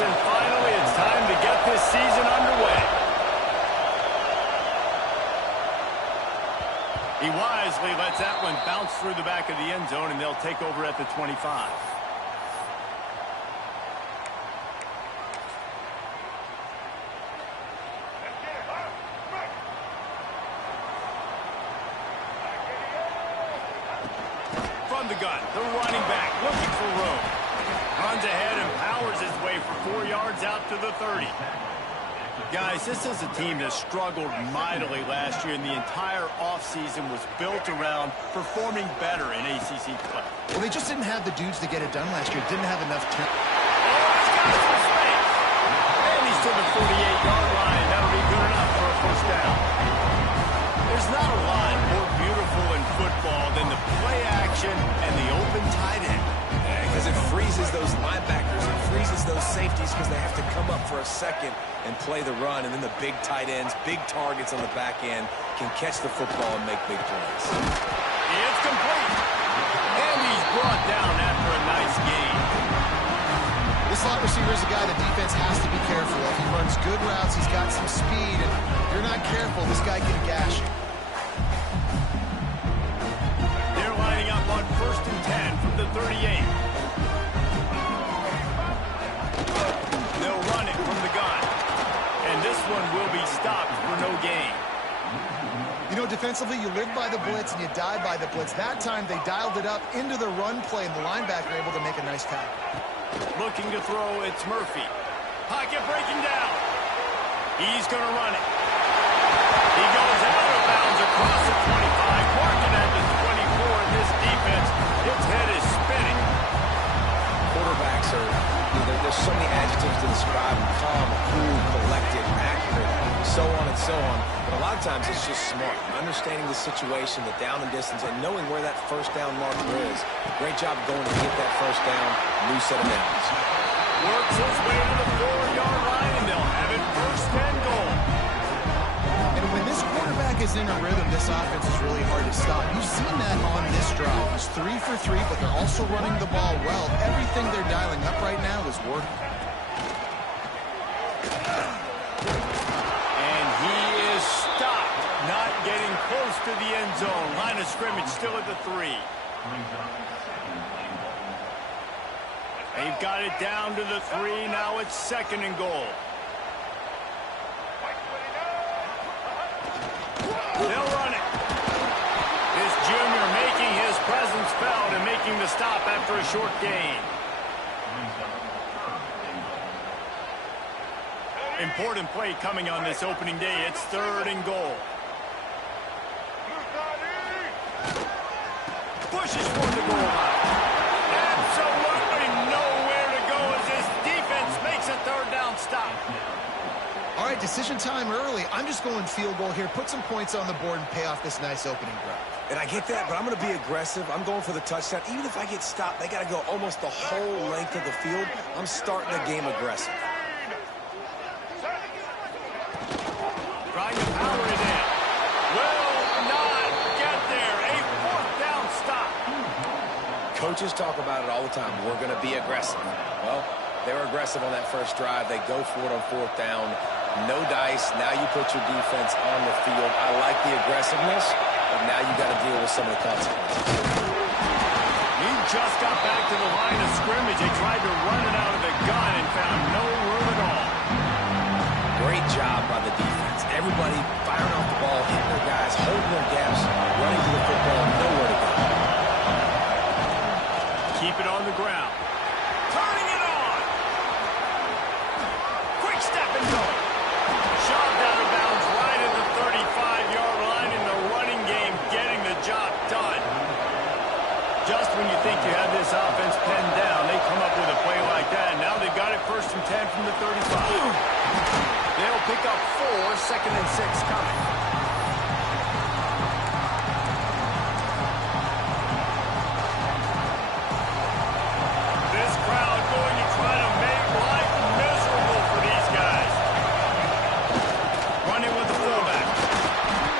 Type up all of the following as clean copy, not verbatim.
And finally, it's time to get this season underway. He wisely lets that one bounce through the back of the end zone, and they'll take over at the 25. From the gun, the running back looking for room. Runs ahead and powers his way for 4 yards out to the 30. Guys, this is a team that struggled mightily last year, and the entire offseason was built around performing better in ACC play. Well, they just didn't have the dudes to get it done last year. Didn't have enough time. Oh, he's got some space. And he's to the 48-yard line. That'll be good enough for a first down. There's not a lot more beautiful in football than the play action and the open tight end. Because it freezes those linebackers, it freezes those safeties because they have to come up for a second and play the run, and then the big tight ends, big targets on the back end can catch the football and make big plays. It's complete. And he's brought down after a nice gain. This slot receiver is a guy the defense has to be careful of. He runs good routes, he's got some speed, and if you're not careful, this guy can gash you. 38. They'll run it from the gun. And this one will be stopped for no gain. You know, defensively, you live by the blitz and you die by the blitz. That time, they dialed it up into the run play, and the linebacker able to make a nice tackle. Looking to throw, it's Murphy. Pocket breaking down. He's going to run it. He goes out of bounds across the 25, marking at the 24, and this defense, its head is spinning. Quarterbacks are, there's so many adjectives to describe them: calm, cool, collected, accurate, so on and so on. But a lot of times it's just smart, understanding the situation, the down and distance, and knowing where that first down marker is. Great job going to get that first down, new set of downs. Works his way to the 4-yard line, and they'll have it first and goal. And when this quarterback is in a rhythm, this offense is really hard to stop. You've seen that on this drive. He's 3 for 3, but they're also running the ball well. Everything they're dialing up right now is working. And he is stopped, not getting close to the end zone. Line of scrimmage still at the 3. They've got it down to the 3. Now it's second and goal. They'll run it. This junior making his presence felt and making the stop after a short gain. Important play coming on this opening day. It's third and goal. Pushes for the goal line. Absolutely nowhere to go as this defense makes a third down stop. All right, decision time early. I'm just going field goal here. Put some points on the board and pay off this nice opening drive. And I get that, but I'm going to be aggressive. I'm going for the touchdown. Even if I get stopped, they got to go almost the whole length of the field. I'm starting the game aggressive. Trying to power it in. Will not get there. A fourth down stop. Coaches talk about it all the time. We're going to be aggressive. Well, they were aggressive on that first drive. They go for it on fourth down. No dice. Now you put your defense on the field. I like the aggressiveness, but now you got to deal with some of the consequences. He just got back to the line of scrimmage. They tried to run it out of the gun and found no room at all. Great job by the defense. Everybody firing off the ball, hitting their guys, holding their gaps, running to the football, nowhere to go. Keep it on the ground. Turning it on. Quick step and go. Shoved out of bounds right at the 35-yard line in the running game, getting the job done. Just when you think you have this offense pinned down, they come up with a play like that. Now they've got it first and 10 from the 35. They'll pick up 4, second and 6 coming. This crowd going to try to make life miserable for these guys. Running with the fullback.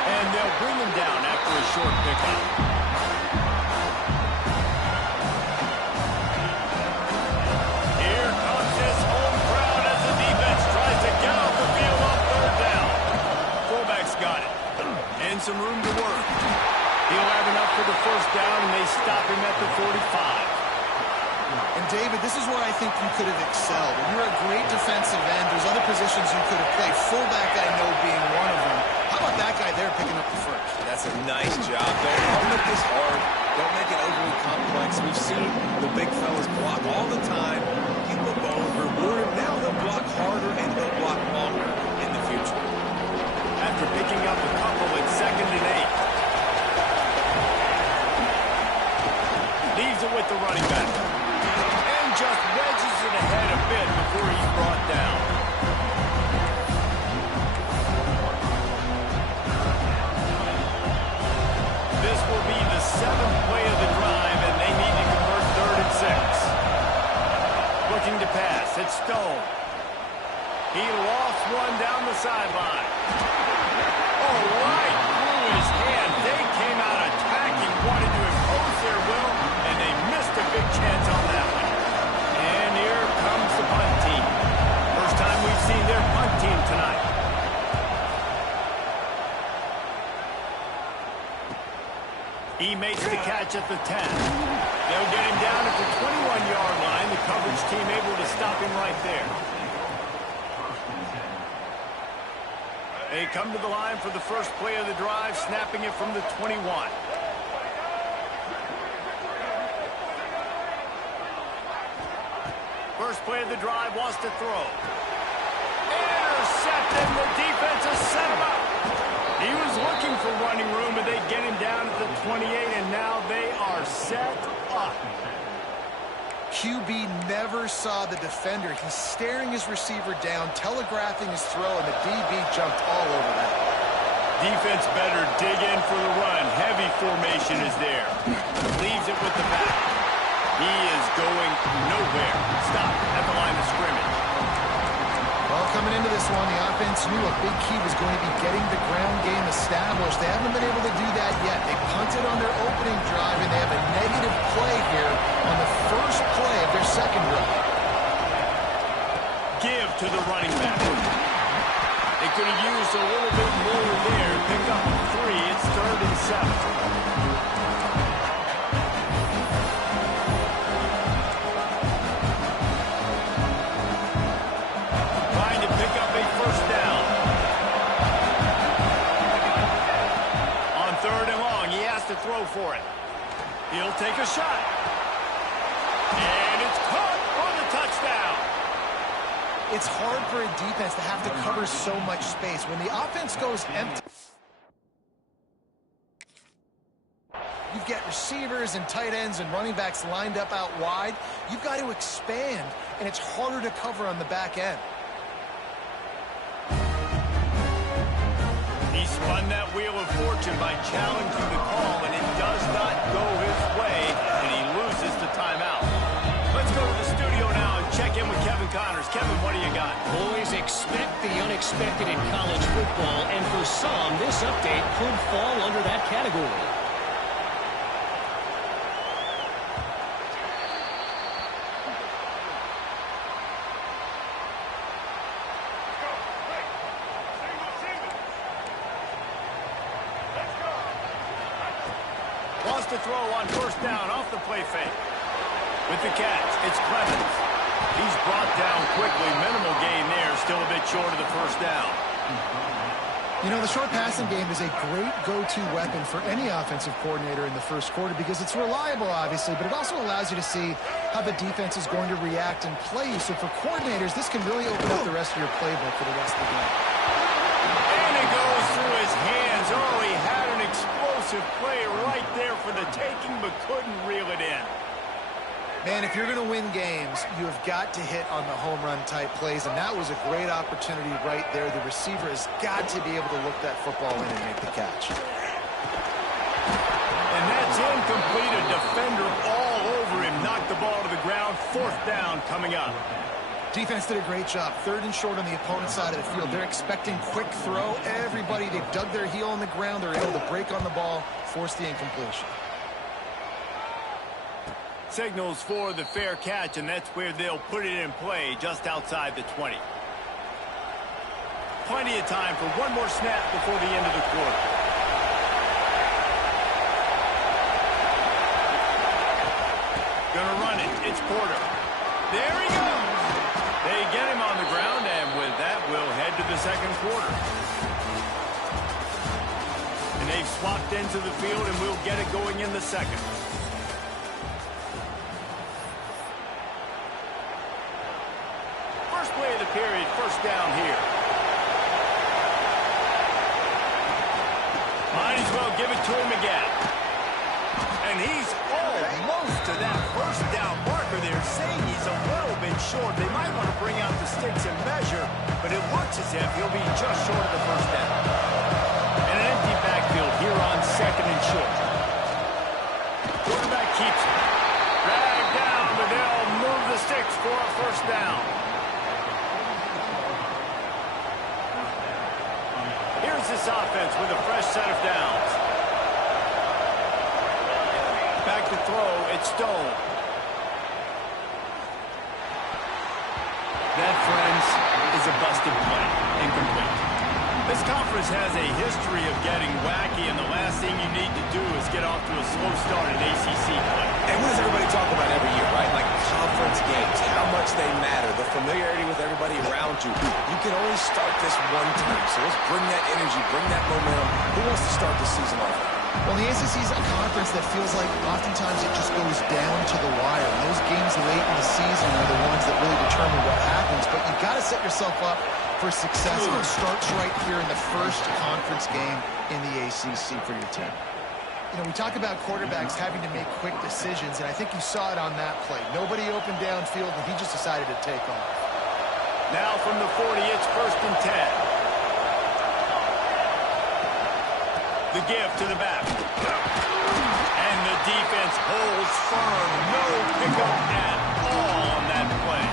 And they'll bring him down after a short pickup. Here comes this home crowd as the defense tries to get off the field on third down. Fullback's got it. And some room to work. He'll have enough for the first down, and they stop him at the 45. And, David, this is where I think you could have excelled. You're a great defensive end. There's other positions you could have played. Fullback, I know, being one of them. How about that guy there picking up the first? That's a nice job. Don't make this hard. Don't make it overly complex. We've seen the big fellas block all the time. Give them a bone, reward them. Now they'll block harder and they'll block longer in the future. After picking up a couple at second and 8. Leaves it with the running back. And just wedges it ahead a bit before he's brought down. This will be the 7th play of the drive, and they need to convert third and 6. Looking to pass. It's Stone. He lost one down the sideline. Oh, right through his hand. They came out attacking, wanted to impose their will, and they missed a big chance on that one. And here comes the punt team. First time we've seen their punt team tonight. He makes the catch at the 10. They'll get him down at the 21-yard line. The coverage team able to stop him right there. They come to the line for the first play of the drive, snapping it from the 21. First play of the drive, wants to throw. Intercepted. The defense has set him up. He was looking for running room, but they get him down at the 28, and now they are set up. QB never saw the defender. He's staring his receiver down, telegraphing his throw, and the DB jumped all over that. Defense better dig in for the run. Heavy formation is there. Leaves it with the back. He is going nowhere. Stop at the line of scrimmage. Well, coming into this one, the offense knew a big key was going to be getting the ground game established. They haven't been able to do that yet. They punted on their opening drive, and they have a negative play here on the first play of their second drive. Give to the running back. They could have used a little bit more there. Pick up 3. It's 3rd and 7. Throw for it. He'll take a shot. And it's caught for the touchdown. It's hard for a defense to have to cover so much space. When the offense goes empty, you get receivers and tight ends and running backs lined up out wide. You've got to expand, and it's harder to cover on the back end. He spun that wheel of fortune by challenging the call, and it does not go his way, and he loses the timeout. Let's go to the studio now and check in with Kevin Connors. Kevin, what do you got? Boys, expect the unexpected in college football, and for some, this update could fall under that category. To throw on first down off the play fake. With the catch, it's Clemens. He's brought down quickly. Minimal gain there. Still a bit short of the first down. You know, the short passing game is a great go-to weapon for any offensive coordinator in the first quarter because it's reliable, obviously, but it also allows you to see how the defense is going to react and play you. So for coordinators, this can really open up the rest of your playbook for the rest of the game. And it goes through his hands. Oh, he had an explosive play right there for the taking, but couldn't reel it in. Man, if you're going to win games, you have got to hit on the home run type plays, and that was a great opportunity right there. The receiver has got to be able to look that football in and make the catch. And that's incomplete. A defender all over him. Knocked the ball to the ground. 4th down coming up. Defense did a great job. 3rd and short on the opponent's side of the field. They're expecting quick throw. Everybody, they've dug their heel on the ground. They're able to break on the ball, force the incompletion. Signals for the fair catch, and that's where they'll put it in play, just outside the 20. Plenty of time for one more snap before the end of the quarter. Gonna run it. It's Porter. There he goes. They get him on the ground, and with that, we'll head to the second quarter. And they've swapped into the field, and we'll get it going in the second. First play of the period, first down here. Might as well give it to him again. And he's almost to that first down marker there, saying he's a little bit short. They might want to bring out the sticks and measure, but it looks as if he'll be just short of the first down. And an empty backfield here on 2nd and short. Quarterback keeps it. Dragged down, but they'll move the sticks for a first down. Here's this offense with a fresh set of downs. Back to throw, it's Stone. That, friends, is a busted play. Incomplete. This conference has a history of getting wacky, and the last thing you need to do is get off to a slow start in ACC play. And what does everybody talk about every year, right? Like conference games, how much they matter, the familiarity with everybody around you. You can only start this one time, so let's bring that energy, bring that momentum. Who wants to start the season off? Well, the ACC is a conference that feels like oftentimes it just goes down to the wire. And those games late in the season are the ones that really determine what happens. But you've got to set yourself up for success. And it starts right here in the first conference game in the ACC for your team. You know, we talk about quarterbacks having to make quick decisions, and I think you saw it on that play. Nobody opened downfield, and he just decided to take off. Now from the 40, it's 1st and 10. The give to the back. And the defense holds firm. No pickup at all on that play.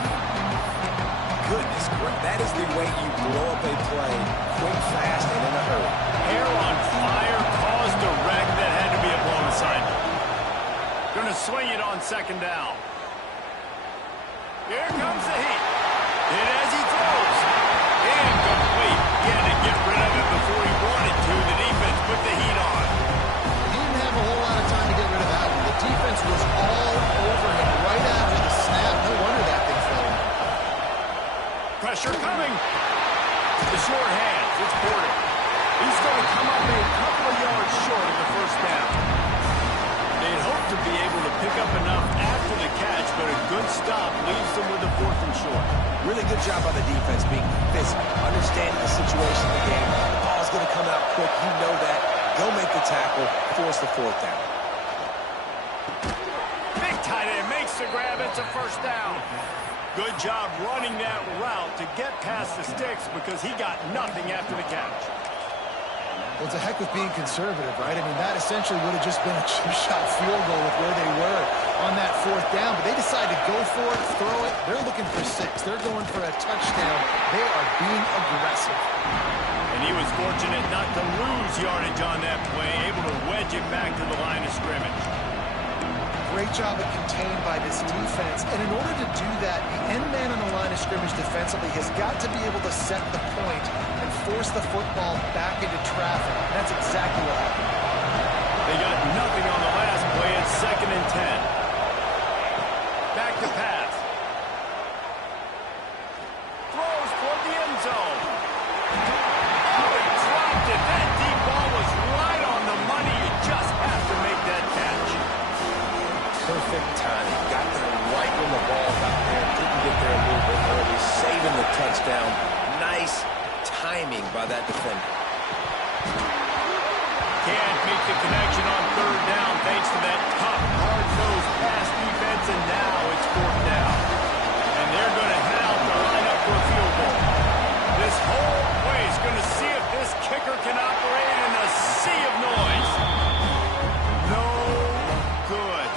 Goodness, that is the way you blow up a play quick, fast, and in a hurry. Hair on fire caused a wreck that had to be a blown assignment. Going to swing it on 2nd down. Here comes the heat. And as he throws, incomplete. He had to get rid of it before he wanted to. The defense put the heat on. He didn't have a whole lot of time to get rid of that one. The defense was all over him right after the snap. No wonder that thing fell. Pressure coming. The short hands. It's Porter. He's going to come up a couple of yards short of the 1st down. They'd hope to be able to pick up enough after the catch, but a good stop leaves them with the 4th and short. Really good job by the defense being physical, understanding the situation in the game. The ball's going to come out quick. You know that. Go make the tackle, force the 4th down. Big tight end makes the grab. It's a 1st down. Good job running that route to get past the sticks because he got nothing after the catch. Well, it's a heck of being conservative, right? I mean, that essentially would have just been a chip-shot field goal with where they were on that 4th down. But they decided to go for it, throw it. They're looking for 6. They're going for a touchdown. They are being aggressive. And he was fortunate not to lose yardage on that play, able to wedge it back to the line of scrimmage. Great job of contained by this defense. And in order to do that, the end man on the line of scrimmage defensively has got to be able to set the point and force the football back into traffic. That's exactly what happened. They got nothing on the last play. It's 2nd and 10. Back to pass. Throws toward the end zone. Oh, he dropped it. That deep ball was right on the money. You just have to make that catch. Perfect timing. Got there right when the ball got there. Didn't get there a little bit early. Saving the touchdown. Nice timing by that defender. Can't make the connection on 3rd down thanks to that tough, hard-nosed pass defense, and now it's 4th down. And they're going to head out to line up for a field goal. This whole play is going to see if this kicker can operate in a sea of noise. No good.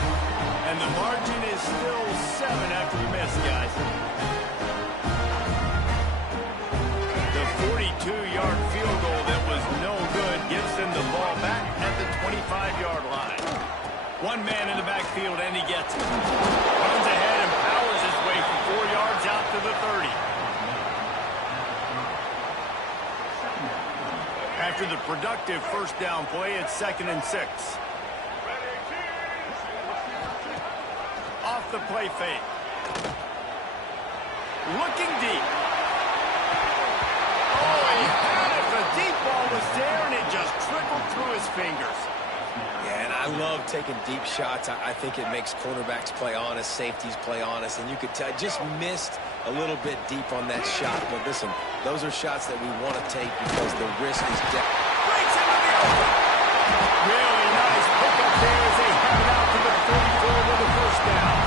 And the margin is still 7 after the miss, guys. The 42-yard field goal that was no good gives them the ball back at the 25-yard line. One man in the backfield, and he gets it. Runs ahead and powers his way from 4 yards out to the 30. After the productive 1st down play, it's 2nd and 6. Off the play fake. Looking deep. Oh, he had it. The deep ball was there, and it just trickled through his fingers. Yeah, and I love taking deep shots. I think it makes cornerbacks play honest, safeties play honest, and you could tell just missed a little bit deep on that shot. But listen, those are shots that we want to take because the risk is dead. Breaks into the open. Really nice pickup there as they head out to the 34 with the 1st down.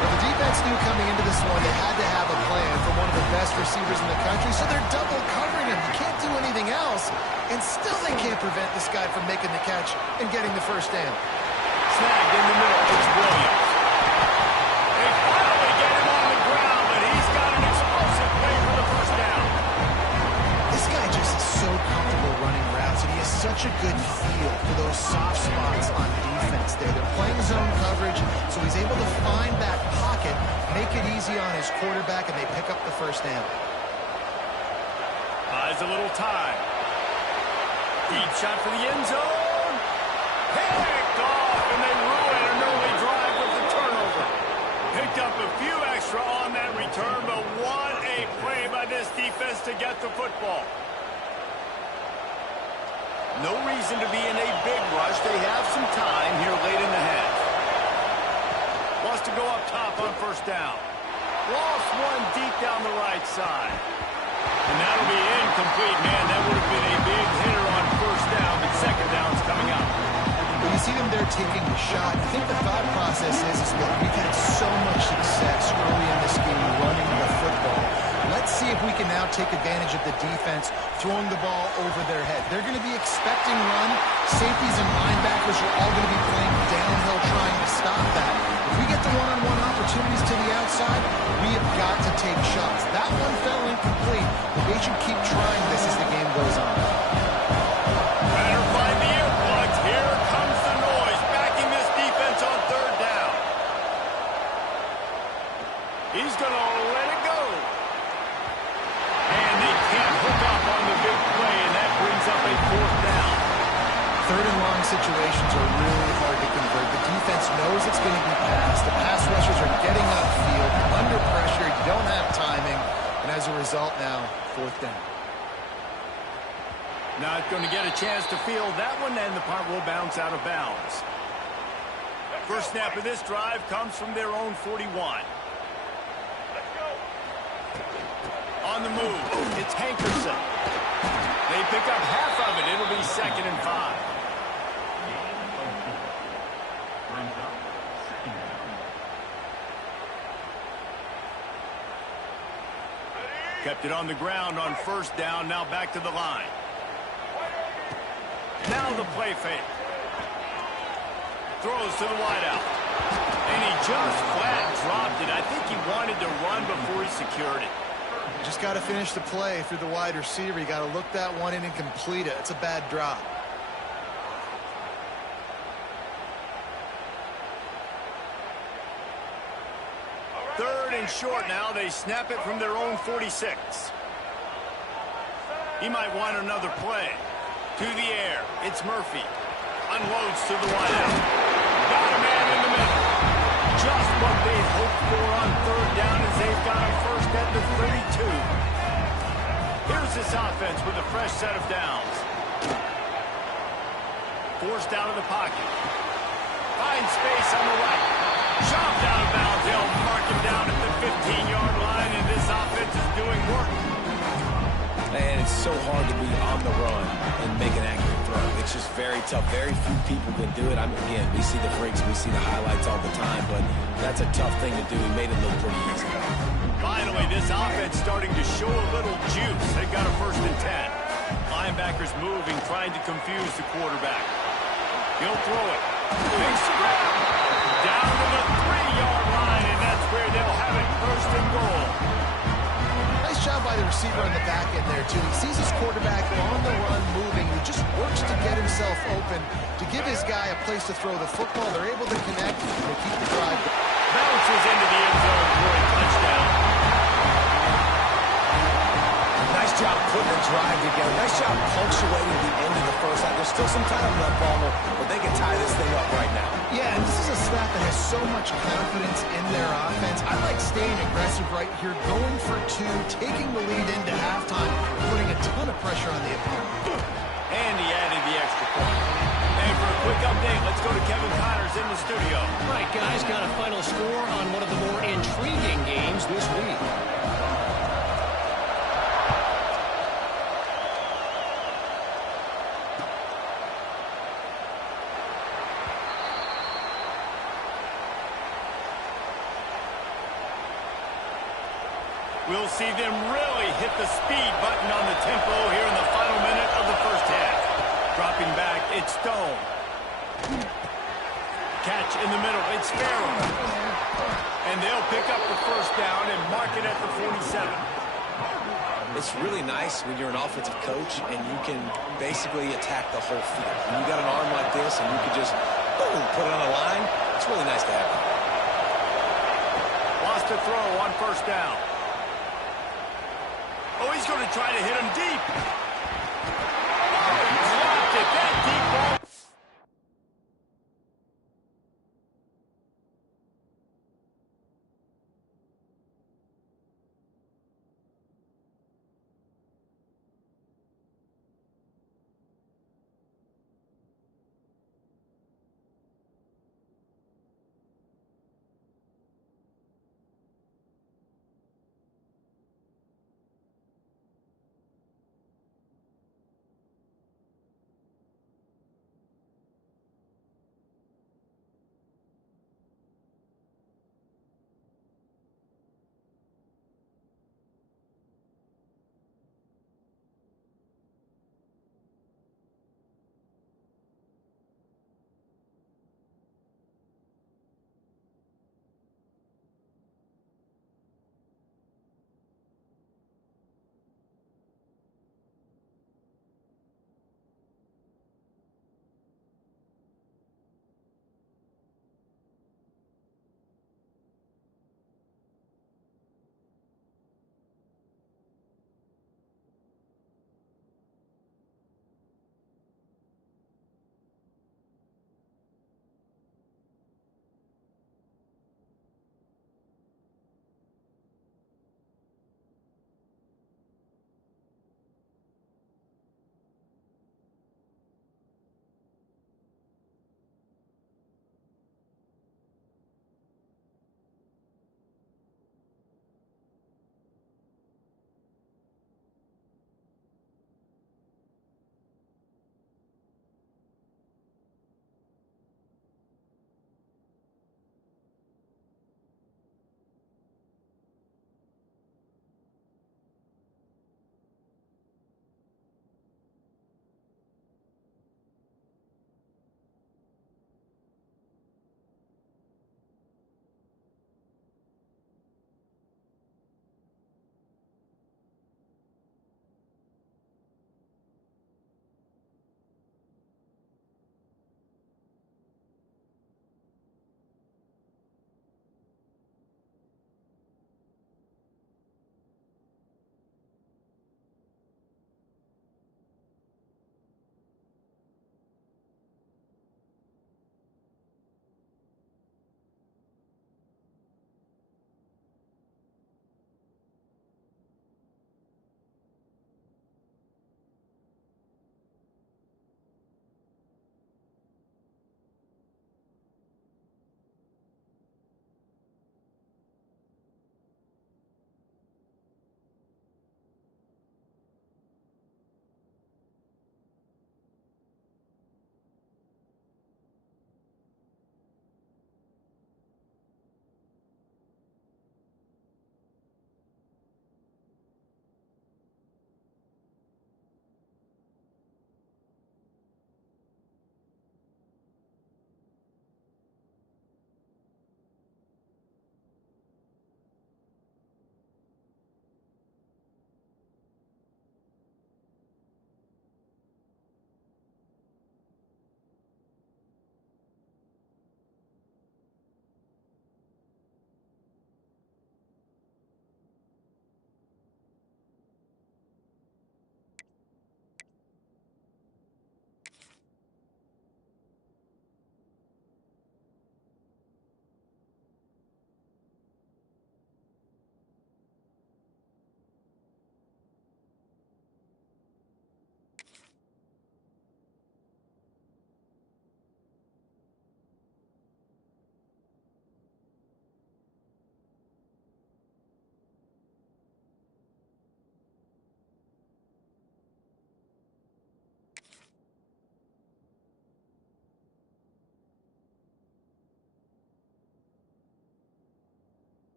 Well, the defense knew coming into this one they had to have a plan for one of the best receivers in the country, so they're double covering him. You can't do anything else, and still they can't prevent this guy from making the catch and getting the 1st down. Snagged in the middle. It's Williams. They finally get him on the ground, but he's got an explosive play for the 1st down. This guy just is so comfortable running routes, and he has such a good feel for those soft spots on defense there. They're playing zone coverage, so he's able to find that pocket, make it easy on his quarterback, and they pick up the 1st down. Buys a little time. Deep shot for the end zone. Picked off, and they ruin an early drive with the turnover. Picked up a few extra on that return, but what a play by this defense to get the football. No reason to be in a big rush. They have some time here late in the half. Wants to go up top on first down. Lost one deep down the right side. And that'll be incomplete. Man, that would have been a big hitter on first down, but second down's coming up. When you see them there taking the shot, I think the thought process is look, we've had so much success early in this game running the football. Let's see if we can now take advantage of the defense throwing the ball over their head. They're going to be expecting run. Safeties and linebackers are all going to be playing downhill trying to stop that. If we get the one-on-one opportunities to the outside, we have got to take shots. That one fell incomplete, but they should keep trying this as the game goes on. Better find the earplugs. Here comes the noise, backing this defense on third down. He's going to let it go. And they can't hook up on the big play, and that brings up a fourth down. Third and long situations are really hard to convert. The defense knows it's going to be passed. The pass rushers are getting upfield, under pressure, you don't have timing, and as a result now, fourth down. Not going to get a chance to field that one, and the punt will bounce out of bounds. First snap of this drive comes from their own 41. On the move, it's Hankerson. They pick up half of it. It'll be 2nd and 5. Kept it on the ground on first down. Now back to the line. Now the play fake. Throws to the wideout. And he just flat dropped it. I think he wanted to run before he secured it. Just got to finish the play through the wide receiver. You got to look that one in and complete it. It's a bad drop. Third and short now. They snap it from their own 46. He might want another play. To the air. It's Murphy. Unloads to the wideout. Got a man in the middle. Just what they hoped for on third down as they've got him first at the 32. Here's this offense with a fresh set of downs. Forced out of the pocket. Finds space on the right. Chopped out of bounds. They'll mark him down at the 15-yard line, and this offense is doing work. And it's so hard to be on the run and make an accurate throw. It's just very tough. Very few people can do it. Again, we see the freaks, we see the highlights all the time, but that's a tough thing to do. He made it look pretty easy. Finally, this offense starting to show a little juice. They got a 1st and 10. Linebackers moving, trying to confuse the quarterback. He'll throw it. Big scrap. Down to the 3-yard line, and that's where they'll have it 1st and goal. Nice job by the receiver on the back end there, too. He sees his quarterback on the run moving. He just works to get himself open, to give his guy a place to throw the football. They're able to connect and keep the drive. Bounces into the end zone for a touchdown. Nice job putting the drive together. Nice job punctuating the end of the first half. There's still some time left, Palmer, but they can tie this thing up right now. Yeah, and this is a staff that has so much confidence in their offense. I like staying aggressive right here, going for 2, taking the lead into halftime, putting a ton of pressure on the opponent. And he added the extra point. And for a quick update, let's go to Kevin Connors in the studio. All right, guys, got a final score on one of the more intriguing games this week. We'll see them really hit the speed button on the tempo here in the final minute of the first half. Dropping back, it's Stone. Catch in the middle, it's Farrell. And they'll pick up the first down and mark it at the 47. It's really nice when you're an offensive coach and you can basically attack the whole field. When you got an arm like this and you can just, boom, put it on a line, it's really nice to have that. Lost a throw on first down. Oh, he's going to try to hit him deep. Oh, he dropped it. That deep ball.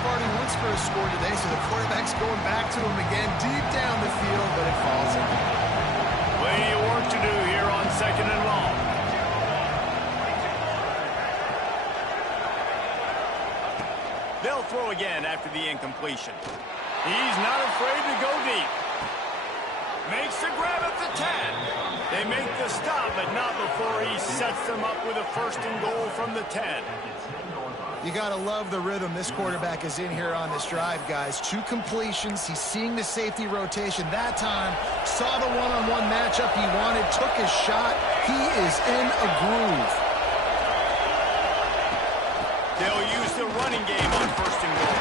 up already once for a score today, so the quarterback's going back to him again deep down the field, but it falls in. Plenty of work to do here on 2nd and long. They'll throw again after the incompletion. He's not afraid to go deep. Makes the grab at the 10. They make the stop, but not before he sets them up with a 1st and goal from the 10. You got to love the rhythm this quarterback is in here on this drive, guys. 2 completions. He's seeing the safety rotation. That time, saw the one-on-one matchup he wanted, took his shot. He is in a groove. They'll use the running game on 1st and goal.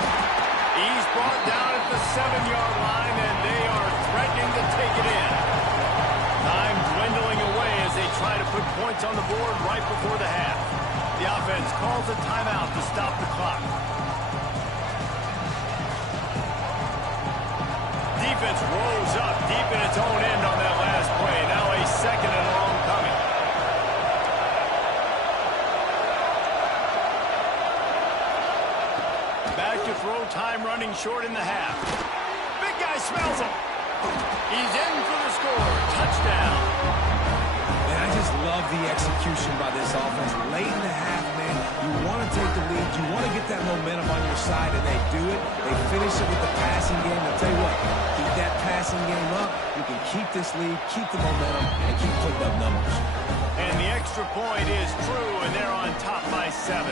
He's brought down at the 7-yard line, and they are threatening to take it in. Time dwindling away as they try to put points on the board right before the half. The offense calls a timeout to stop the clock. Defense rolls up deep in its own end on that last play. Now a 2nd and long coming. Back to throw, time running short in the half. Big guy smells him. He's in for the score. Touchdown. Man, I just love the execution by this offense. Late in the half, man, you want to take the lead. You want to get that momentum on your side, and they do it. They finish it with the passing game. I'll tell you what, keep that passing game up. You can keep this lead, keep the momentum, and keep putting up numbers. And the extra point is true, and they're on top by 7.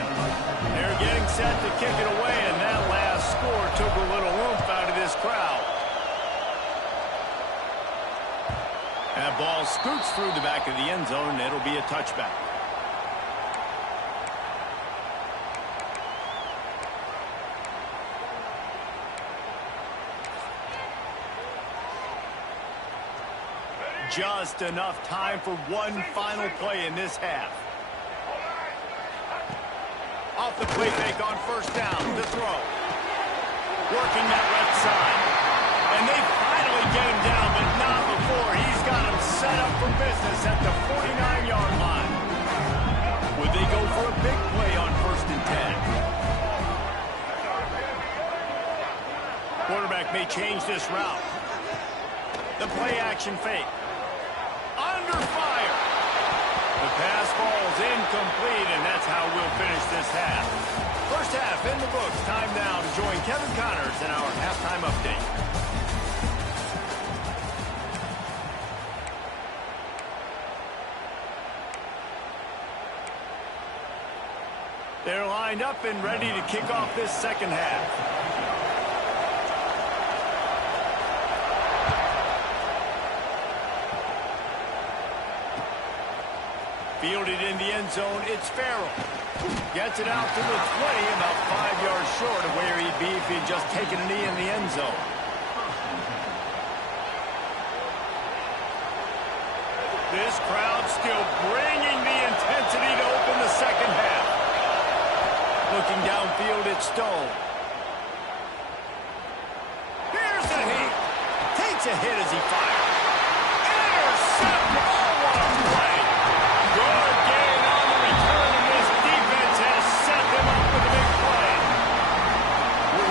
They're getting set to kick it away, and that last score took a little oomph out of this crowd. That ball scoots through the back of the end zone, and it'll be a touchback. Just enough time for one final play in this half. Off the play fake on 1st down, the throw. Working that left side. And they finally get him down, but not before. He's got him set up for business at the 49-yard line. Would they go for a big play on 1st and 10? Quarterback may change this route. The play action fake. Under fire. The pass falls incomplete, and that's how we'll finish this half. First half in the books. Time now to join Kevin Connors in our halftime update. They're lined up and ready to kick off this 2nd half. Fielded in the end zone, it's Farrell. Gets it out to the 20, about 5 yards short of where he'd be if he'd just taken a knee in the end zone. This crowd still bringing the intensity to open the 2nd half. Looking downfield, it's Stone. Here's the heat. Takes a hit as he fires. Intercepted. Oh, what a play. Good gain on the return, and this defense has set them up with a big play.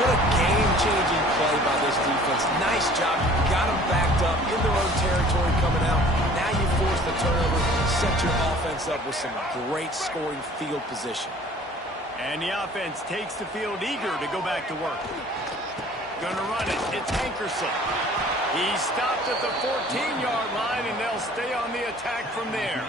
What a game-changing play by this defense. Nice job. You got them backed up in their own territory coming out. Now you force the turnover, set your offense up with some great scoring field position. And the offense takes the field eager to go back to work. Gonna run it. It's Hankerson. He stopped at the 14-yard line, and they'll stay on the attack from there.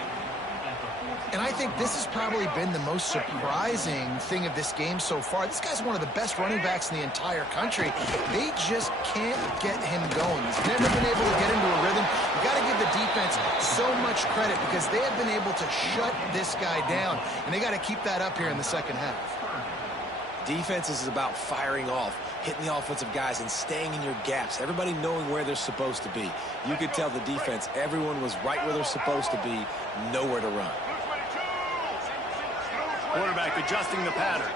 And I think this has probably been the most surprising thing of this game so far. This guy's one of the best running backs in the entire country. They just can't get him going. He's never been able to get into a rhythm. You got to give the defense so much credit because they have been able to shut this guy down, and they got to keep that up here in the 2nd half. Defense is about firing off, hitting the offensive guys, and staying in your gaps. Everybody knowing where they're supposed to be. You could tell the defense, everyone was right where they're supposed to be, nowhere to run. Quarterback adjusting the pattern.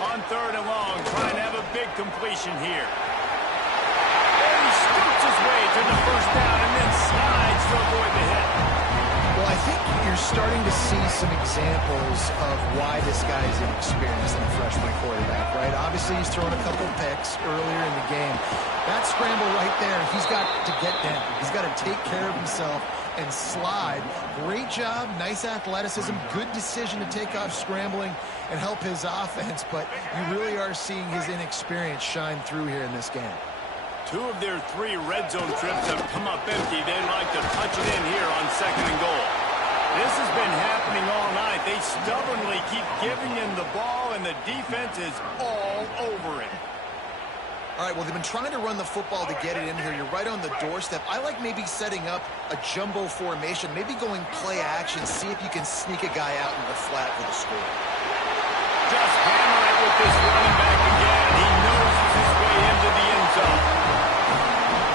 On 3rd and long, trying to have a big completion here. And he scoots his way to the 1st down and then slides to avoid the hit. Well, I think you're starting to see some examples of why this guy is inexperienced in a freshman quarterback, right? Obviously, he's thrown a couple picks earlier in the game. That scramble right there, he's got to get down. He's got to take care of himself and slide. Great job, nice athleticism, good decision to take off scrambling and help his offense, but you really are seeing his inexperience shine through here in this game. 2 of their 3 red zone trips have come up empty. They'd like to touch it in here on 2nd and goal. This has been happening all night. They stubbornly keep giving him the ball, and the defense is all over it. All right, well, they've been trying to run the football to get it in here. You're right on the doorstep. I like maybe setting up a jumbo formation, maybe going play action, see if you can sneak a guy out in the flat for the score. Just hammer it with this running back again. He noses his way into the end zone.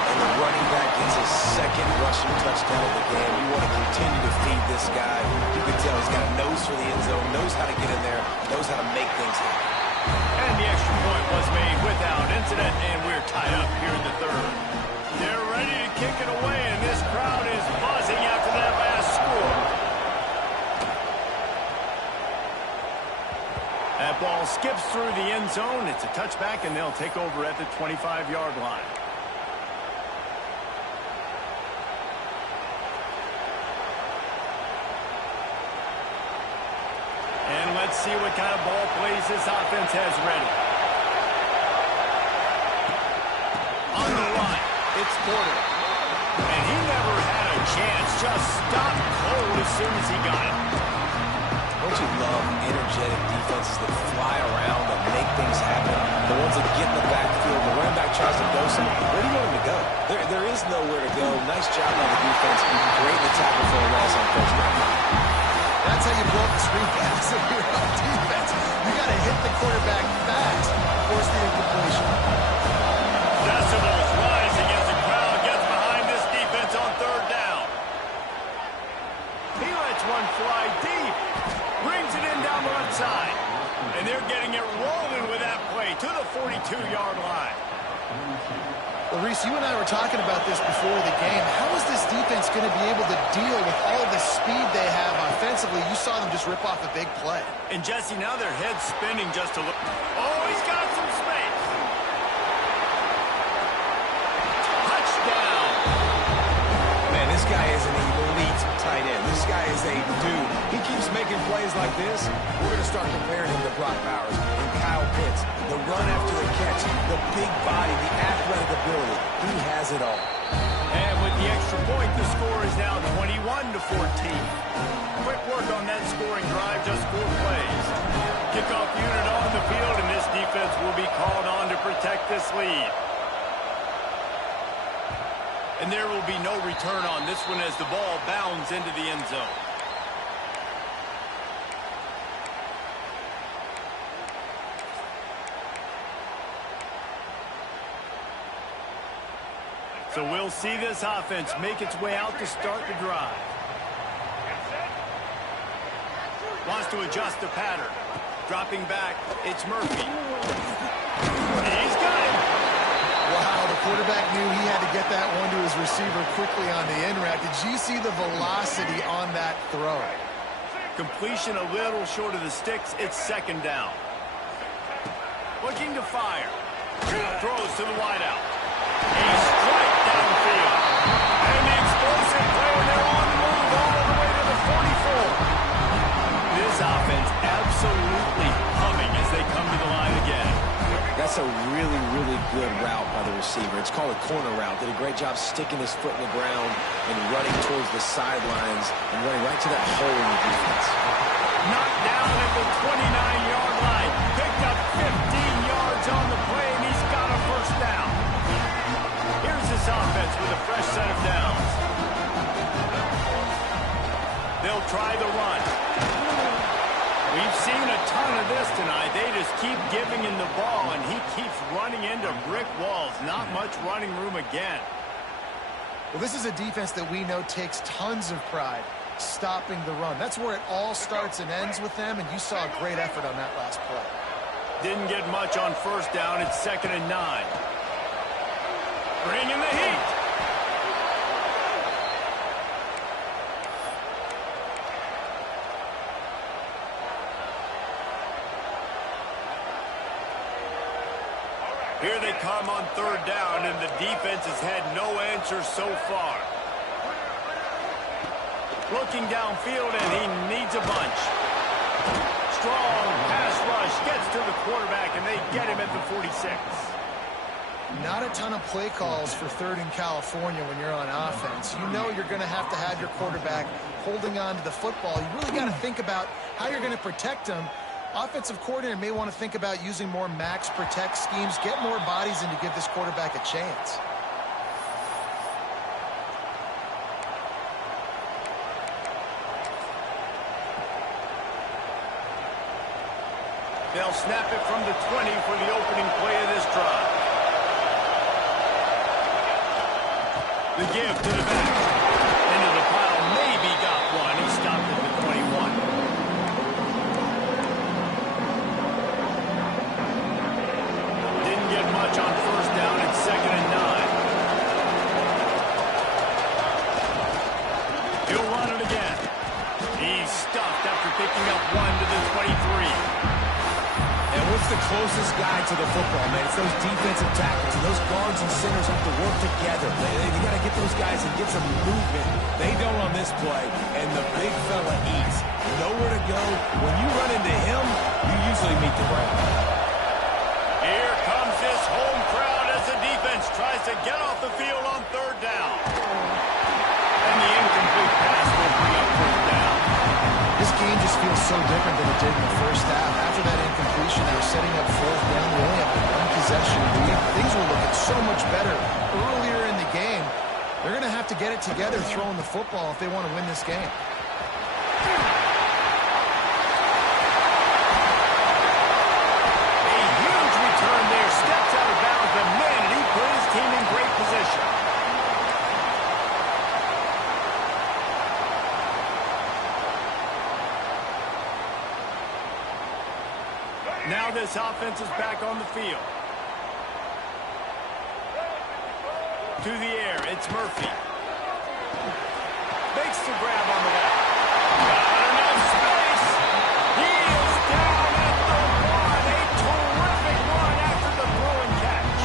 And the running back gets his 2nd rushing touchdown of the game. You want to continue to feed this guy. You can tell he's got a nose for the end zone, knows how to get in there, knows how to make things happen. And the extra point was made without incident, and we're tied up here in the 3rd. They're ready to kick it away, and this crowd is buzzing after that last score. That ball skips through the end zone. It's a touchback, and they'll take over at the 25-yard line. And let's see what kind of ball plays this offense has ready. On the run, it's Porter. And he never had a chance. Just stopped cold as soon as he got it. Don't you love energetic defenses that fly around, that make things happen? The ones that get in the backfield, the running back tries to go somewhere. Where do you want him to go? There is nowhere to go. Nice job by the defense. Great to tackle for a loss on first down. That's how you blow up the screen pass if you're on defense. You got to hit the quarterback fast, force the incompletion. Decibels rising as the crowd gets behind this defense on 3rd down. He lets one fly deep. Brings it in down the left side. And they're getting it rolling with that play to the 42-yard line. Well, Reese, you and I were talking about this before the game. How is this defense going to be able to deal with all the speed they have offensively? You saw them just rip off a big play. And, Jesse, now their head's spinning just a little. Oh, he's got some space. Touchdown. Man, this guy is an elite tight end. This guy is a dude. He keeps making plays like this. We're going to start comparing him to Brock Bowers and Kyle Pitts. The run after the catch, the big body, the athletic ability. He has it all. And with the extra point, the score is now 21-14. Quick work on that scoring drive, just 4 plays. Kickoff unit on the field, and this defense will be called on to protect this lead. And there will be no return on this one as the ball bounds into the end zone. So we'll see this offense make its way out to start the drive. Wants to adjust the pattern. Dropping back, it's Murphy. He's got it. Wow, the quarterback knew he had to get that one to his receiver quickly on the in route. Did you see the velocity on that throw? Completion a little short of the sticks. It's 2nd down. Looking to fire. Throws to the wideout. He's straight downfield. And the explosive play, and they're on the move all the way to the 44. This offense absolutely humming as they come to the line again. That's a really, really good route by the receiver. It's called a corner route. Did a great job sticking his foot in the ground and running towards the sidelines and running right to that hole in the defense. Knocked down at the 29-yard line. Picked up 15 yards on the play, and he's got a first down. Here's this offense with a fresh set of downs. They'll try the run. We've seen a ton of this tonight. They just keep giving him the ball, and he keeps running into brick walls. Not much running room again. Well, this is a defense that we know takes tons of pride stopping the run. That's where it all starts and ends with them, and you saw a great effort on that last play. Didn't get much on first down. It's 2nd and 9. Bringing the heat. Here they come on third down, and the defense has had no answer so far. Looking downfield, and he needs a bunch. Strong pass rush gets to the quarterback, and they get him at the 46. Not a ton of play calls for third in California when you're on offense. You know you're going to have your quarterback holding on to the football. You really got to think about how you're going to protect him. Offensive coordinator may want to think about using more max protect schemes, get more bodies in to give this quarterback a chance. They'll snap it from the 20 for the opening play of this drive. The give to the back. Into the pile, maybe got one. He stopped at the 21. Didn't get much on first down at 2nd and 9. He'll run it again. He's stuffed after picking up one to the 23. And what's the closest guy to the football, man? It's those defensive tackles. And those guards and centers have to work together. They got to get those guys and get some movement. They don't on this play, and the big fella eats. Nowhere to go. When you run into him, you usually meet the ground. Here comes this home crowd as the defense tries to get off the field on third down. And the incomplete pass will bring up fourth down. This game just feels so different than it did in the first half. After that incompletion, they were setting up fourth down. They only have a one-possession lead. Things were looking so much better earlier in the game. They're going to have to get it together throwing the football if they want to win this game. A huge return there. Steps out of bounds, but man, he put his team in great position. Now this offense is back on the field. To the air, it's Murphy. Makes the grab on the left. Got enough space. He is down at the 1. A terrific run after the throw and catch.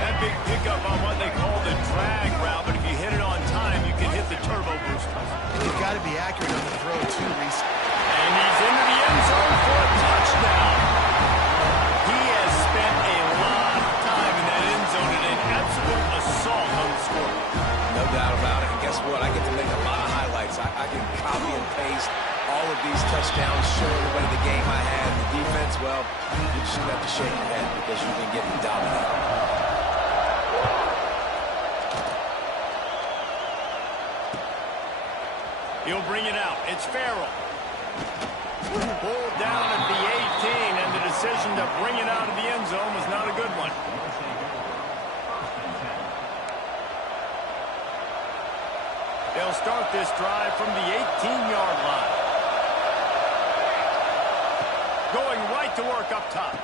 That big pickup on what they call the drag route, but if you hit it on time, you can hit the turbo booster. You've got to be accurate on the throw, too, Reese. And he's into the end zone for a touchdown. He has spent a lot of time in that end zone and an absolute assault on the score. No doubt about it. And guess what? I get to make a lot of highlights. I can copy and paste all of these touchdowns, showing the way the game I had. The defense, well, you just have to shake your head because you've been getting dominated. He'll bring it out. It's Farrell. Pulled down at the 18, and the decision to bring it out of the end zone was not a good one. They'll start this drive from the 18-yard line. Going right to work up top.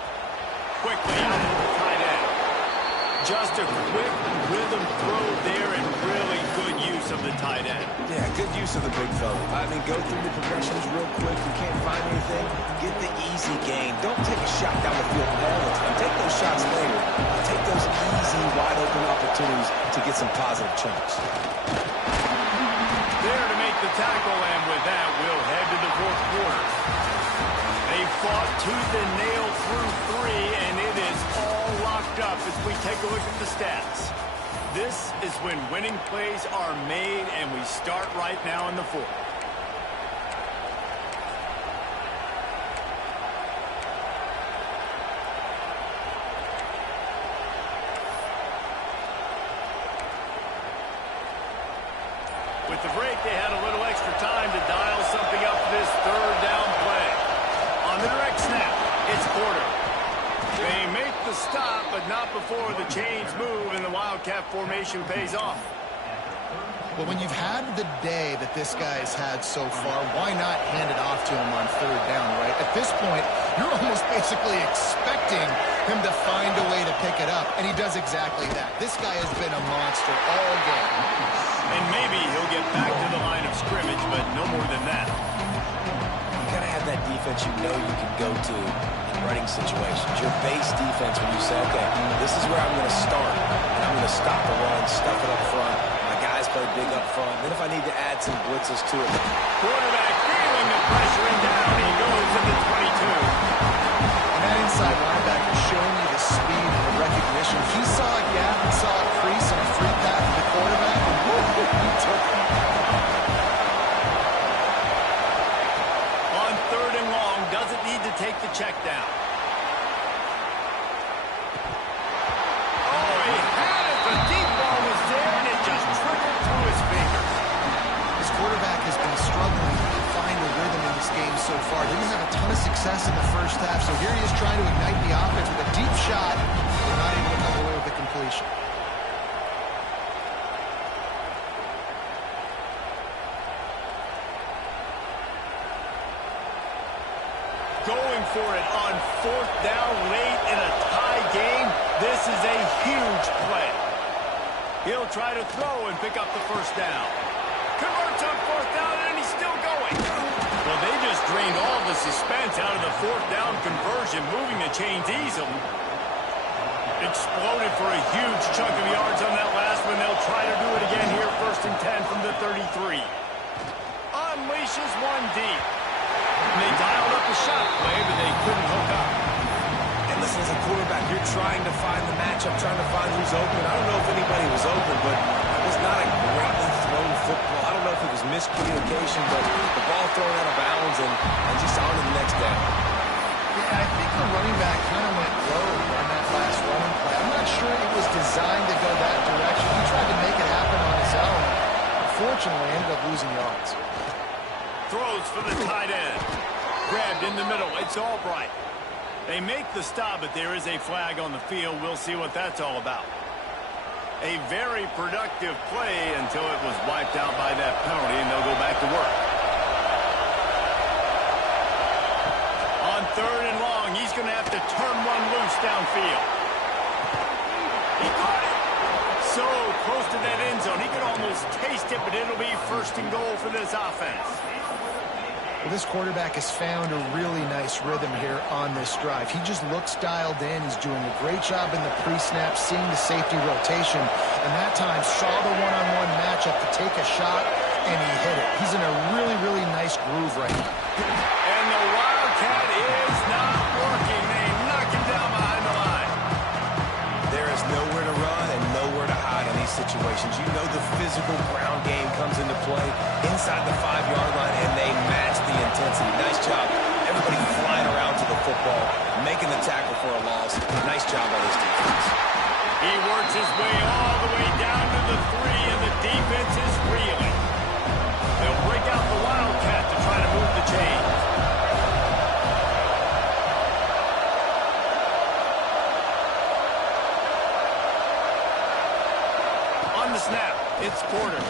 Quickly out to the tight end. Just a quick rhythm throw there and really good use of the tight end. Yeah, good use of the big fella. I mean, go through the progressions real quick. You can't find anything. Get the easy gain. Don't take a shot down the field all the time. Take those shots later. Take those easy, wide-open opportunities to get some positive chunks. There to make the tackle, and with that, we'll head to the fourth quarter. They fought tooth and nail through 3, and it is all locked up as we take a look at the stats. This is when winning plays are made, and we start right now in the fourth. With the break, they had a little extra time to dial something up for this third down play. On the direct snap, it's Porter. They make the stop, but not before the chains move and the Wildcat formation pays off. Well, when you've had the day that this guy has had so far, why not hand it off to him on third down, right? At this point, you're almost basically expecting him to find a way to pick it up, and he does exactly that. This guy has been a monster all game. And maybe he'll get back to the line of scrimmage, but no more than that. You gotta have that defense you know you can go to and running situations. Your base defense when you say, okay, this is where I'm going to start, and I'm going to stop the run, stuff it up front. My guys play big up front. Then if I need to add some blitzes to it. Quarterback feeling the pressure, and down he goes in the 22. And that inside linebacker showing you the speed and the recognition. He saw a gap and saw a crease and a free path to the quarterback, and woo, he took it. On 3rd and long, doesn't need to take the check down. Oh, he had it. The deep ball was there, and it just trickled through his fingers. This quarterback has been struggling to find a rhythm in this game so far. Didn't have a ton of success in the first half, so here he is trying to ignite the offense with a deep shot, but not able to come away with the completion. Going for it on 4th down late in a tie game. This is a huge play. He'll try to throw and pick up the 1st down. Converts on 4th down, and he's still going. Well, they just drained all the suspense out of the 4th down conversion, moving the chains easily. Exploded for a huge chunk of yards on that last one. They'll try to do it again here, 1st and 10 from the 33. Unleashes one deep. And they dialed up a shot play, but they couldn't hook up. And listen, as a quarterback, you're trying to find the matchup, trying to find who's open. I don't know if anybody was open, but it was not a greatly thrown football. I don't know if it was miscommunication, but the ball thrown out of bounds and just on to the next down. Yeah, I think the running back kind of went low on that last running play. I'm not sure it was designed to go that direction. He tried to make it happen on his own. Unfortunately, ended up losing yards. Throws for the tight end. Grabbed in the middle. It's Albright. They make the stop, but there is a flag on the field. We'll see what that's all about. A very productive play until it was wiped out by that penalty, and they'll go back to work. On 3rd and long, he's going to have to turn one loose downfield. He caught it. So close to that end zone. He could almost taste it, but it'll be 1st and goal for this offense. Well, this quarterback has found a really nice rhythm here on this drive. He just looks dialed in. He's doing a great job in the pre-snap, seeing the safety rotation, and that time saw the one-on-one matchup to take a shot, and he hit it. He's in a really, really nice groove right now. And the Wildcat is not working. They knock him down behind the line. There is nowhere to run and nowhere to hide in these situations. You know the physical ground game comes into play inside the 5-yard line, and they match the intensity. Nice job. Everybody flying around to the football, making the tackle for a loss. Nice job by this defense. He works his way all the way down to the 3, and the defense is reeling. They'll break out the Wildcat to try to move the chains. On the snap, it's Porter.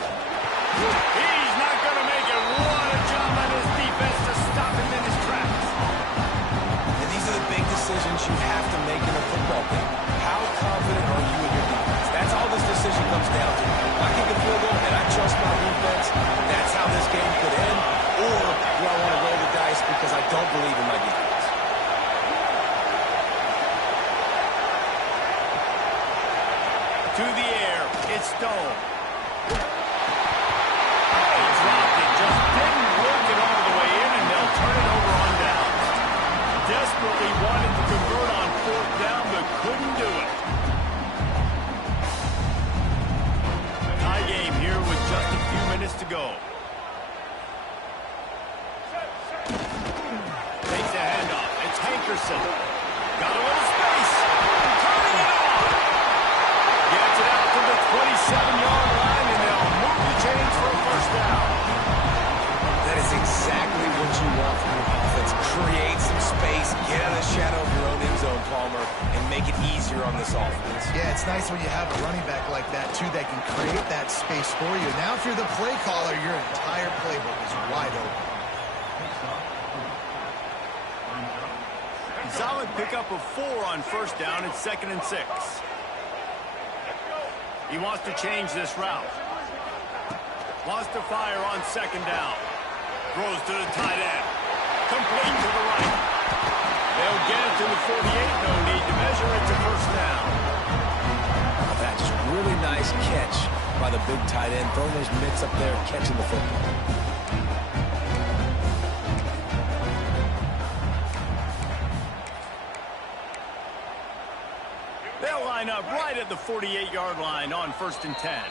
He's not going to make it. What a job on his defense to stop him in his tracks. And these are the big decisions you have to make in a football game. How confident are you in your defense? That's all this decision comes down to. If I kick a field goal and I trust my defense, that's how this game could end. Or do I want to roll the dice because I don't believe in my defense? To the air, it's Stone. He dropped it, just didn't work it all the way in, and they'll turn it over on down. Desperately wanted to convert on 4th down, but couldn't do it. Tie game here with just a few minutes to go. Takes a handoff. It's Hankerson. Got a little space. Turning it on. Gets it out to the 27-yard line, and they'll move the chains for a 1st down. That is exactly what you want from your offense. Create some space, get out of the shadow of your own end zone, Palmer, and make it easier on this offense. Yeah, it's nice when you have a running back like that, too, that can create that space for you. Now, if you're the play caller, your entire playbook is wide open. Solid pickup of 4 on 1st down. It's 2nd and 6. He wants to change this route. Wants to fire on 2nd down. Throws to the tight end. Complete to the right. They'll get it to the 48. No need to measure. It's a first down. That's really nice catch by the big tight end. Throwing those mitts up there, catching the football. They'll line up right at the 48-yard line on 1st and 10.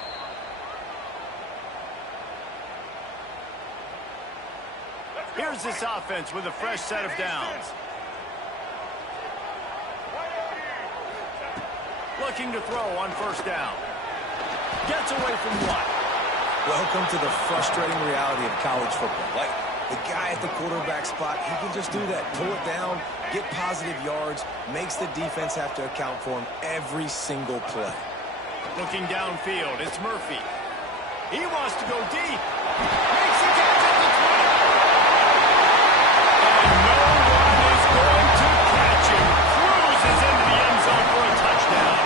Here's this offense with a fresh set of downs. Looking to throw on 1st down. Gets away from one. Welcome to the frustrating reality of college football. Like, the guy at the quarterback spot, he can just do that. Pull it down, get positive yards, makes the defense have to account for him every single play. Looking downfield, it's Murphy. He wants to go deep. Makes the catch at the 20. And no one is going to catch him. Cruises into the end zone for a touchdown.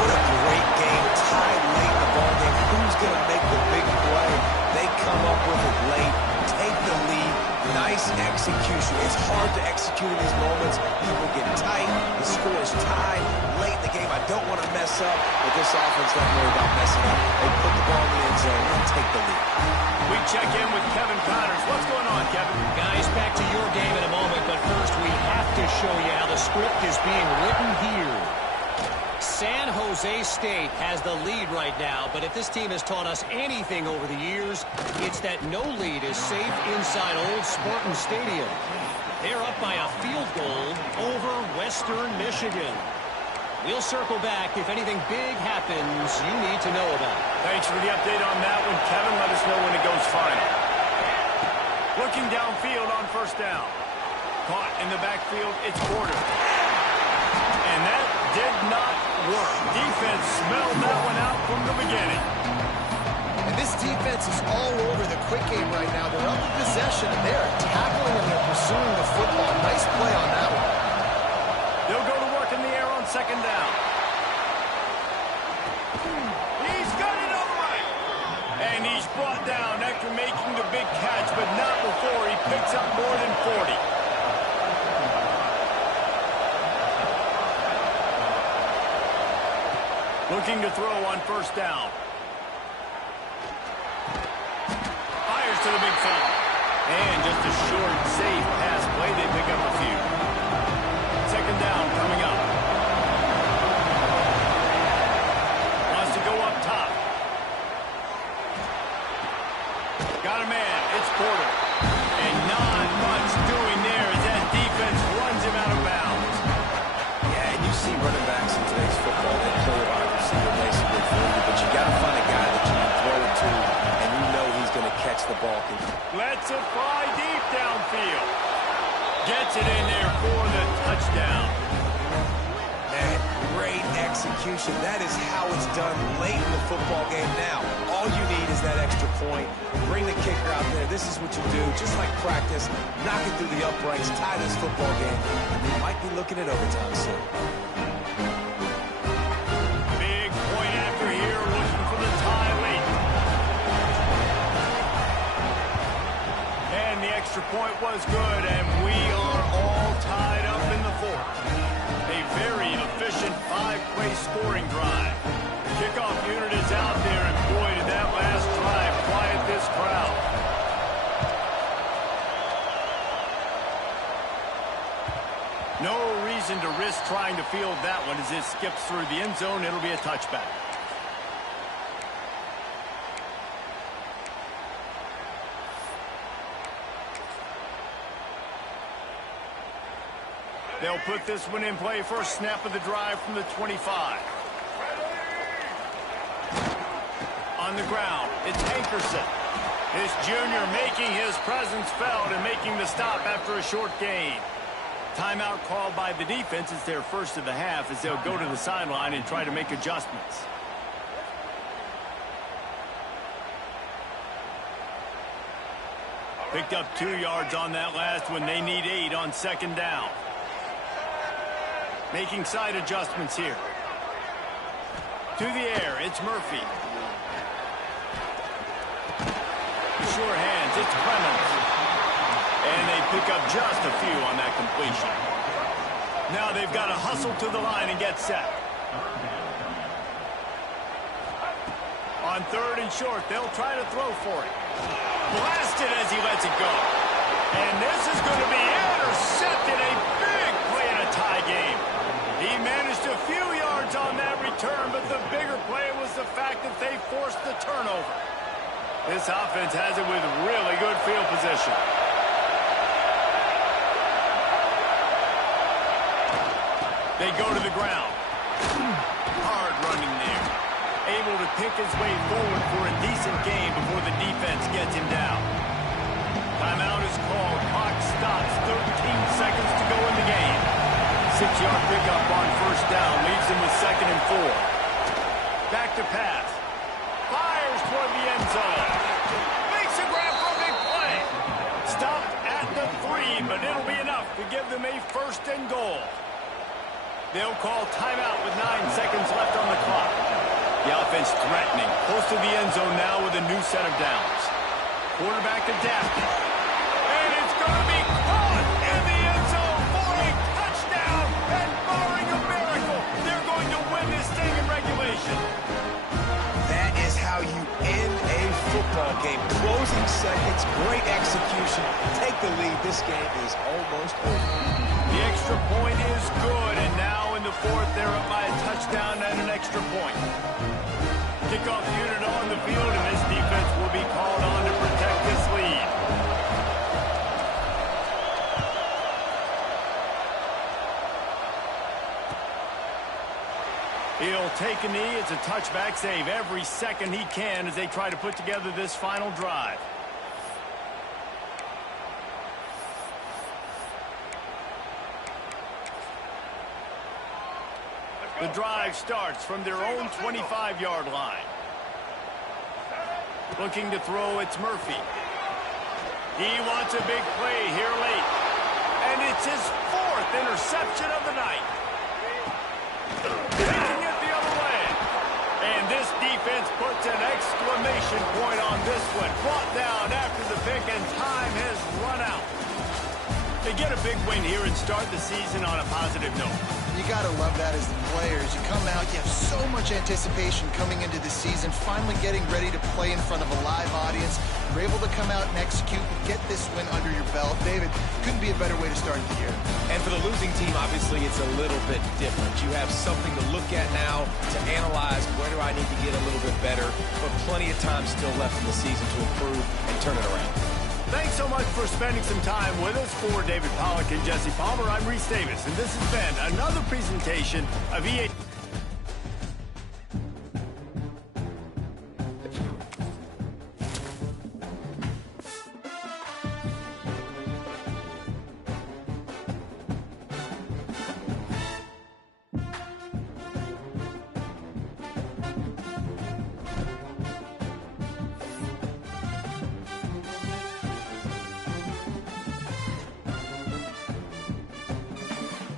What a great game. Tied late in the ballgame. Who's going to make the big play? They come up with it late. Take the lead. Nice execution. It's hard to execute in these moments. People get tight. The score is tied. Late in the game, I don't want to mess up, but this offense doesn't worry about messing up. They put the ball in the end zone and take the lead. We check in with Kevin Connors. What's going on, Kevin? Guys, back to your game in a moment, but first we have to show you how the script is being written here. San Jose State has the lead right now, but if this team has taught us anything over the years, it's that no lead is safe inside Old Spartan Stadium. They're up by a field goal over Western Michigan. We'll circle back if anything big happens you need to know about. Thanks for the update on that one, Kevin. Let us know when it goes final. Looking downfield on 1st down. Caught in the backfield, it's Porter. And that did not work. Defense smelled that one out from the beginning. And this defense is all over the quick game right now. They're up in possession, and they're tackling and they're pursuing the football. Nice play on that one. They'll go to work in the air on 2nd down. He's got it up right. And he's brought down after making the big catch, but not before he picks up more than 40. Looking to throw on 1st down. Fires to the big fella. And just a short, safe pass play. They pick up a few. 2nd down coming up. Wants to go up top. Got a man. It's Porter. And not much doing there as that defense runs him out of bounds. Yeah, and you see running backs in today's football. They play a wide receiver basically for you, but you got to find a guy that you can throw it to, and you know he's going to catch the ball. Lets it fly deep downfield. Gets it in there for the touchdown. Man, great execution. That is how it's done late in the football game now. All you need is that extra point. Bring the kicker out there. This is what you do. Just like practice, knock it through the uprights, tie this football game, and we might be looking at overtime soon. Big point after here, looking for the tie late. And the extra point was good, and we are all tied up in the 4th. A very efficient 5-play scoring drive. The kickoff unit is out there, and boy, did that last drive quiet this crowd. No reason to risk trying to field that one as it skips through the end zone. It'll be a touchback. They'll put this one in play. First snap of the drive from the 25. On the ground, it's Hankerson. This junior making his presence felt and making the stop after a short gain. Timeout called by the defense. It's their first of the half as they'll go to the sideline and try to make adjustments. Picked up 2 yards on that last one. They need 8 on 2nd down. Making side adjustments here. To the air, it's Murphy. Sure hands, it's Clemens. And they pick up just a few on that completion. Now they've got to hustle to the line and get set. On 3rd and short, they'll try to throw for it. Blasted as he lets it go. And this is going to be intercepted. A big play in a tie game. He managed a few yards on that return, but the bigger play was the fact that they forced the turnover. This offense has it with really good field position. They go to the ground. Hard running there. Able to pick his way forward for a decent gain before the defense gets him down. Timeout is called. Clock stops. 13 seconds to go in the game. 6-yard pickup on 1st down. Leaves him with 2nd and 4. Back to pass. Fires toward the end zone. Makes a grab for a big play. Stopped at the 3, but it'll be enough to give them a 1st and goal. They'll call timeout with 9 seconds left on the clock. The offense threatening. Close to the end zone now with a new set of downs. Quarterback adapting. And it's going to be caught in the end zone for a touchdown. And barring a miracle, they're going to win this thing in regulation. That is how you end a football game. Closing seconds, great execution. Take the lead. This game is almost over. The extra point is good, and now in the 4th, they're up by a touchdown and an extra point. Kickoff unit on the field, and this defense will be called on to protect this lead. He'll take a knee. It's a touchback save every second he can as they try to put together this final drive. The drive starts from their own 25-yard line. Looking to throw, it's Murphy. He wants a big play here late. And it's his 4th interception of the night. Taking it the other way. And this defense puts an exclamation point on this one. Brought down after the pick, and time has run out. They get a big win here and start the season on a positive note. You got to love that as the players. You come out, you have so much anticipation coming into the season, finally getting ready to play in front of a live audience. You're able to come out and execute and get this win under your belt. David, couldn't be a better way to start the year. And for the losing team, obviously, it's a little bit different. You have something to look at now, to analyze where do I need to get a little bit better, but plenty of time still left in the season to improve and turn it around. Thanks so much for spending some time with us. For David Pollack and Jesse Palmer, I'm Reese Davis, and this has been another presentation of EA.